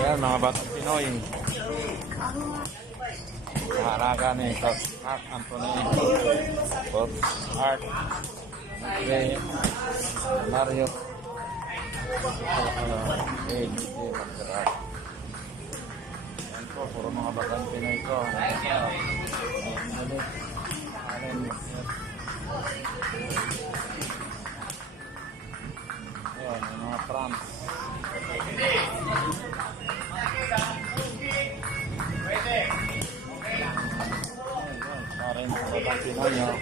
Yan, mga batang Pinoy. Maharaga ni Coach Mark Anthony. Coach Art. Ray. Mario. ADJ Master Art. Yan po, puro mga batang Pinoy ko. Allen. Yan, yung mga trams. Parang mga batang Pinoy, no?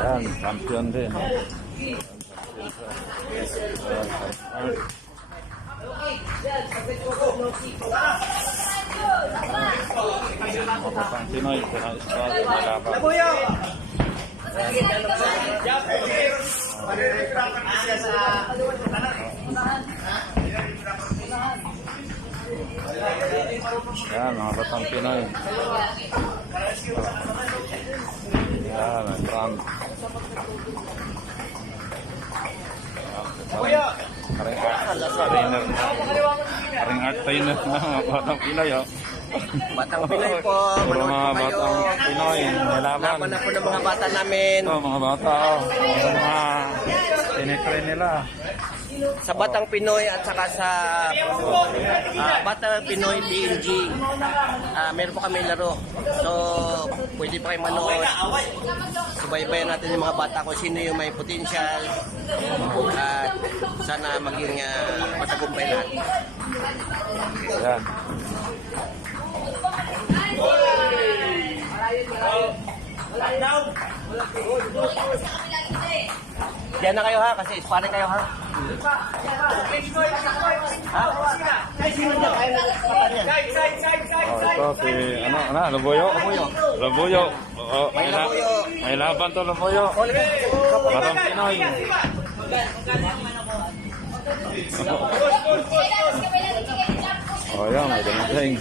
Yan, champion din. Mga Pinoy, pinag-spot, malaban. Yan, mga batang Pinoy. Yan, ang trump. Paring art trainer na mga batang Pinoy, oh. Batang Pinoy po. Puro mga batang Pinoy, nilaban. Laban na po ng mga bata namin. Ito, mga bata, oh. Mga tinitrain nila. Sa Batang Pinoy at saka sa Batang Pinoy PNG. Meron po kami laro. So, pwede pa kayo manood. Subaybayan natin yung mga bata kung sino yung may potential. At sana maging matagumpay lahat. Yan. Diyan na kayo ha, kasi sparring kayo ha. Oh, ito si, Labuyo? Labuyo. Oh, may laban to, Labuyo. Batang Pinoy. Oh, yan, may dumating.